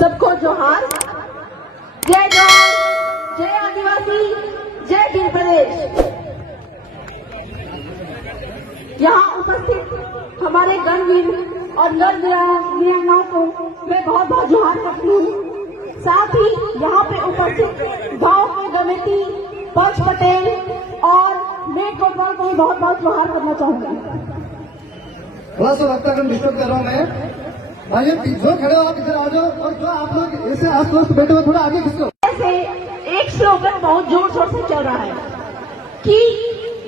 सबको जोहार। जय जवान, जय आदिवासी, जय भीम प्रदेश। यहाँ उपस्थित हमारे गणवीर और वीरांगनाओं को मैं बहुत बहुत जोहार करती हूँ। साथ ही यहाँ पे उपस्थित गांव के कमेटी पंच पटेल और नेक कोतवाल को भी बहुत बहुत जोहार करना चाहूंगी। थोड़ा सा लगता है डिस्टर्ब कर रहा हूँ मैं। भाई जो खड़े हो आप इधर आ जाओ, और जो आप लोग ऐसे आस पास बैठे हो थोड़ा आगे खिसको। ऐसे एक स्लोगन बहुत जोर शोर से चल रहा है कि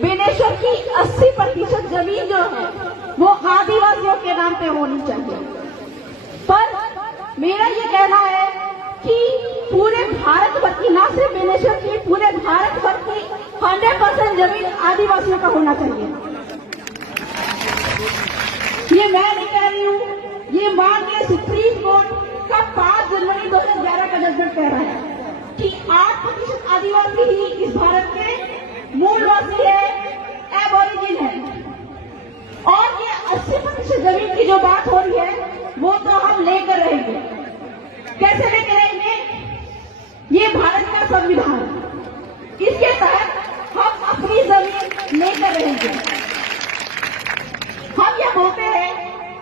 बेनेश्वर की 80% जमीन जो है वो आदिवासियों के नाम पे होनी चाहिए। पर मेरा ये कहना है कि पूरे भारत भर की, ना सिर्फ बेनेश्वर की, पूरे भारत भर की 100% जमीन आदिवासियों का होना चाहिए। ये मैं नहीं कह रही हूँ, ये माननीय सुप्रीम कोर्ट का 5 जनवरी 2011 का जजमेंट कह रहा है कि 8% आदिवासी ही इस भारत के मूलवासी है, एबोरिजिन है। और ये 80% जमीन की जो बात हो रही है वो तो हम लेकर रहेंगे। कैसे लेकर रहेंगे? ये भारत का संविधान, इसके तहत हम अपनी जमीन लेकर रहेंगे। हम ये बोलते हैं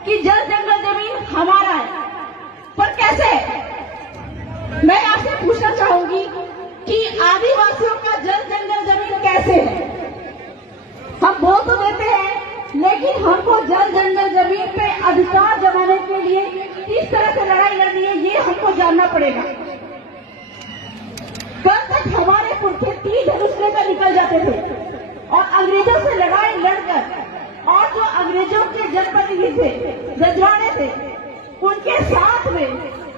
कि जल जंगल जमीन हमारा है, पर कैसे? मैं आपसे पूछना चाहूंगी कि आदिवासियों का जल जंगल जमीन कैसे है? हम बोल तो देते हैं, लेकिन हमको जल जंगल जमीन पे अधिकार जमाने के लिए किस तरह से लड़ाई लड़नी है ये हमको जानना पड़ेगा। कल तक हमारे पुरखे तीर धनुष लेकर निकल जाते थे और अंग्रेजों से लड़ाई लड़कर, और जो अंग्रेजों के जनप्रतिनिधि थे, रजवाड़े थे, उनके साथ में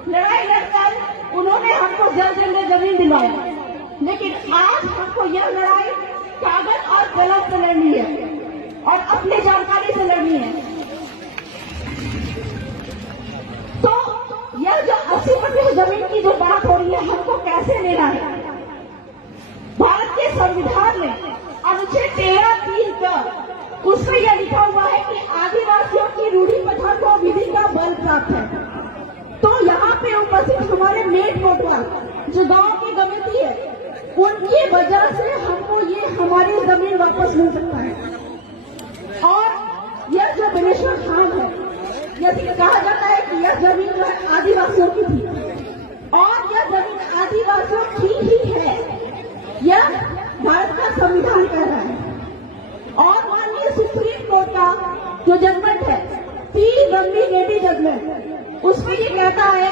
लड़ाई लड़कर उन्होंने हमको जल जंगल जमीन दिलवाया। लेकिन आज हमको यह लड़ाई कागज और कलम से लड़नी है और अपनी जानकारी से लड़नी है। तो यह जो 80% जमीन की जो बात हो रही है, हमको कैसे लेना है? भारत के संविधान में अनुच्छेद 13(3) का उसमें यह लिखा हुआ है कि आदिवासियों की रूढ़ी प्रथा को विधि का बल प्राप्त है। तो यहाँ पे उपस्थित हमारे मेट कोतवाल जो गांव की कमेटी है, उनकी वजह से हमको ये हमारी जमीन वापस मिल सकता है। और यह जो बेनेश्वर खान है, यदि कहा जाता है कि यह जमीन जो है आदिवासियों की थी, और यह जमीन आदिवासियों की ही है, यह भारत का संविधान कह रहा है। और माननीय सुप्रीम कोर्ट का जो जजमेंट है, 3 लंबी लेडी जजमेंट, उसमें ये कहता है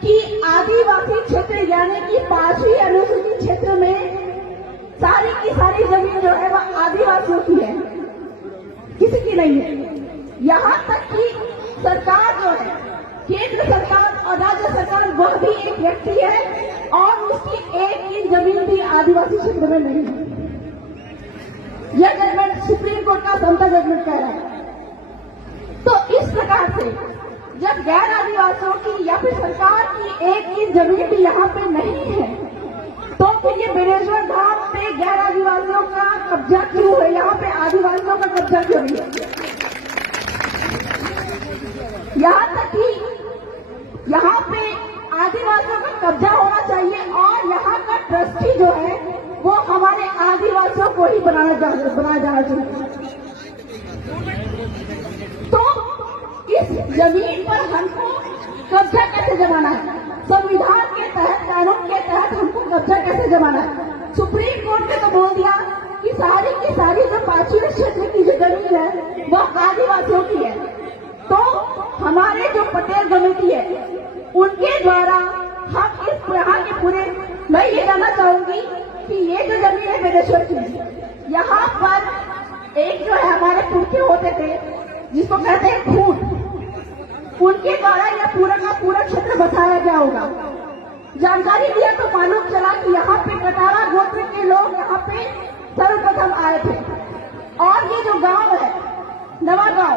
कि आदिवासी क्षेत्र यानी कि 5वीं अनुसूचित क्षेत्र में सारी की सारी जमीन जो है वह आदिवासियों की है, किसी की नहीं है। यहाँ तक कि सरकार जो है, केंद्र सरकार और राज्य सरकार, वह भी एक व्यक्ति है और उसकी एक की जमीन भी आदिवासी क्षेत्र में नहीं है। यह जजमेंट सुप्रीम कोर्ट का समता जजमेंट कह रहा है। तो इस प्रकार से जब गैर आदिवासियों की या फिर सरकार की एक की जमीन भी यहाँ पे नहीं है, तो फिर ये बेनेश्वर धाम पे गैर आदिवासियों का कब्जा क्यों है? यहाँ पे आदिवासियों का कब्जा क्यों नहीं है? यहाँ तक कि यहाँ पे आदिवासियों का कब्जा होना चाहिए और यहाँ का ट्रस्टी जो है वो हमारे आदिवासियों को ही बनाया जाना चाहिए। तो इस जमीन पर हमको कब्जा कैसे जमाना है? संविधान के तहत, कानून के तहत हमको कब्जा कैसे जमाना है? सुप्रीम कोर्ट ने तो बोल दिया कि सारी की सारी जो 5वीं क्षेत्र की जो जमीन है वह आदिवासियों की है। तो हमारे जो पटेल कमेटी है, उनके द्वारा हम इस यहाँ के पूरे, मैं ये जानना चाहूंगी कि ये जो जमीन है बेनेश्वर की, यहाँ पर एक जो है हमारे पुरखे होते थे जिसको कहते हैं खून, उनके द्वारा यह पूरा का पूरा क्षेत्र बसाया गया होगा। जानकारी दिया तो मालूम चला कि यहाँ पे कटारा गोत्र के लोग यहाँ पे सर्वप्रथम आए थे। और ये जो गांव है नवा गांव,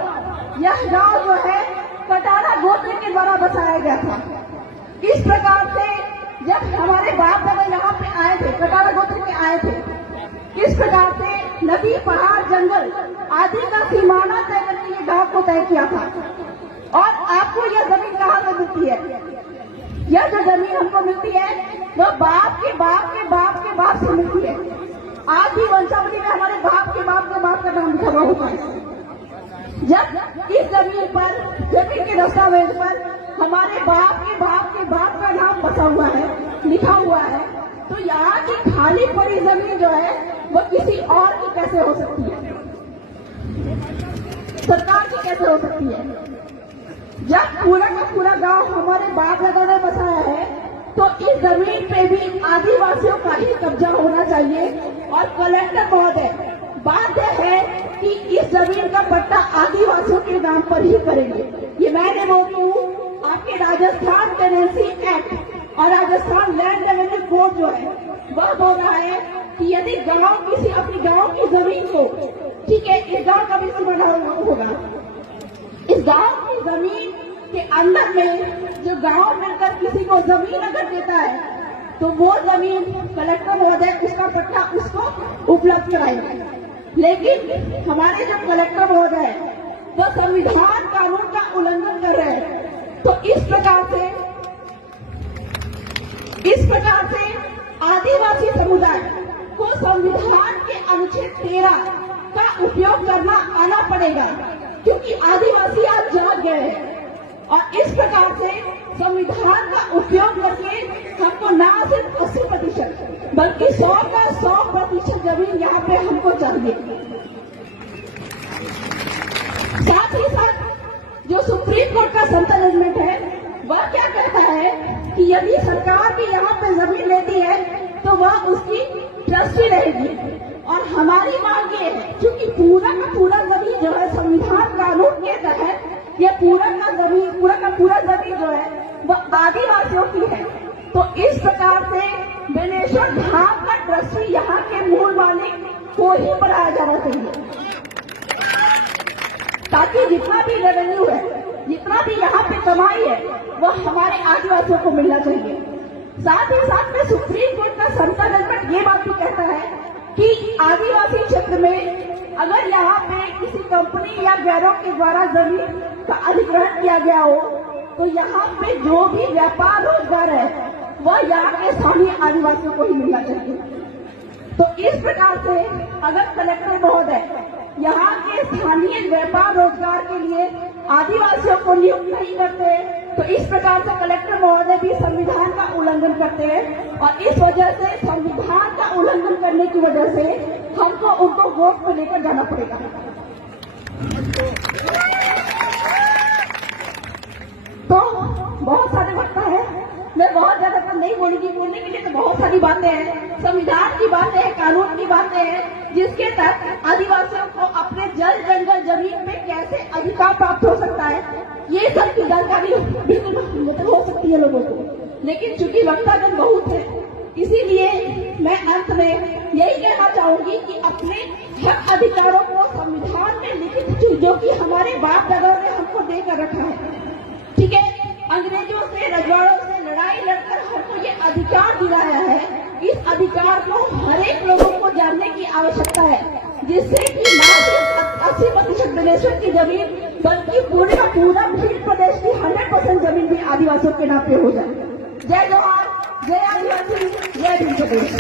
यह गांव जो है कटारा गोत्र के द्वारा बसाया गया था। इस प्रकार से जब हमारे बाप दादा यहाँ पे आए थे, कटारा गोत्र के आए थे, किस प्रकार से नदी, पहाड़, जंगल आदि का सीमाना तय करके ये गांव को तय किया था। और आपको यह जमीन कहाँ से मिलती है? यह जो जमीन हमको मिलती है वह बाप के बाप के बाप के बाप से मिलती है। आज भी वंशावली में हमारे बाप के बाप का नाम लिखा हुआ होता है। जब इस जमीन के दस्तावेज पर हमारे बाप के बाप का नाम बसा हुआ है, लिखा हुआ है, तो यहाँ की खाली पड़ी जमीन जो है वो किसी और की कैसे हो सकती है, सरकार की कैसे हो सकती है? जब पूरा का पूरा गांव हमारे बाप दादा ने बसाया है तो इस जमीन पे भी आदिवासियों का ही कब्जा होना चाहिए। और कलेक्टर महोदय बाध्य है कि इस जमीन का पट्टा आदिवासियों के नाम पर ही करेंगे। ये मैं नहीं बोलती हूँ, आपके राजस्थान टेनेंसी एक्ट और राजस्थान लैंड रेवेन्यू कोड जो है वह बोल रहा है कि यदि गांव किसी अपनी गांव की जमीन को, ठीक है, इस गांव का भी बना होगा, इस गांव की जमीन के अंदर में जो गांव मिलकर किसी को जमीन अगर देता है तो वो जमीन कलेक्टर महोदय उसका पट्टा उसको उपलब्ध कराएंगे। लेकिन हमारे जो कलेक्टर महोदय है वह संविधान कानून का उल्लंघन कर रहे हैं। तो इस प्रकार से आदिवासी समुदाय को संविधान के अनुच्छेद 13 का उपयोग करना आना पड़ेगा, क्योंकि आदिवासी आज जाग गए हैं। और इस प्रकार से संविधान का उपयोग करके हमको न सिर्फ 80% बल्कि 100 का 100% जमीन यहाँ पे हमको चाहिए। साथ ही साथ जो सुप्रीम कोर्ट का सेंट्रल जजमेंट है वह क्या कहता है कि यदि सरकार भी यहाँ पे जमीन लेती है तो वह उसकी ट्रस्टी रहेगी। और हमारी मांग ये है, क्योंकि पूरा का पूरा जमीन जो है संविधान कानून के तहत ये पूरा का पूरा जमीन जो है वह आदिवासियों की है। तो इस प्रकार से बेनेश्वर धाम का ट्रस्टी यहाँ के मूल मालिक को ही बनाया जाना चाहिए, ताकि जितना भी रेवेन्यू है, जितना भी यहाँ पे कमाई है वह हमारे आदिवासियों को मिलना चाहिए। साथ ही साथ में सुप्रीम कोर्ट का सेंट्रल जजमेंट ये बात भी कहता है कि आदिवासी क्षेत्र में अगर यहाँ पे किसी कंपनी या गैरों के द्वारा जमीन का अधिग्रहण किया गया हो तो यहाँ पे जो भी व्यापार रोजगार है वह यहाँ के स्थानीय आदिवासियों को ही मिलना चाहिए। तो इस प्रकार से अगर कलेक्टर महोदय यहाँ के स्थानीय व्यापार रोजगार के लिए आदिवासियों को नियुक्त नहीं करते तो इस प्रकार से कलेक्टर महोदय भी संविधान का उल्लंघन करते हैं। और इस वजह से संविधान का उल्लंघन करने की वजह से हमको उनको वोट को लेकर जाना पड़ेगा। तो बहुत सारे वक्ता है, मैं बहुत ज्यादा तो नहीं बोलूंगी, बोलने के लिए तो बहुत सारी बातें हैं, संविधान की बातें हैं, कानून की बातें हैं, जिसके तहत आदिवासियों को अपने जल जंगल जमीन पे कैसे अधिकार प्राप्त हो सकता है, ये सब की जानकारी बिल्कुल हो सकती है लोगों को। लेकिन चूंकि वक्तागण बहुत है, इसीलिए मैं अंत में यही कहना चाहूंगी कि अपने हक अधिकारों को संविधान में लिखित जो कि हमारे बाप दादाओं ने हमको देकर रखा है, ठीक है, अंग्रेजों से रजवाड़ों से लड़ाई लड़कर हमको ये अधिकार दिलाया है, इस अधिकार को हर एक लोगों को जानने की आवश्यकता है, जिससे कि न सिर्फ 80% बेनेश्वर की जमीन बल्कि पूरे का पूरा भीड़ प्रदेश की 100% जमीन भी आदिवासियों के नाम पे हो जाए। जय जवान, जय आदिवासी, जय भीम प्रदेश।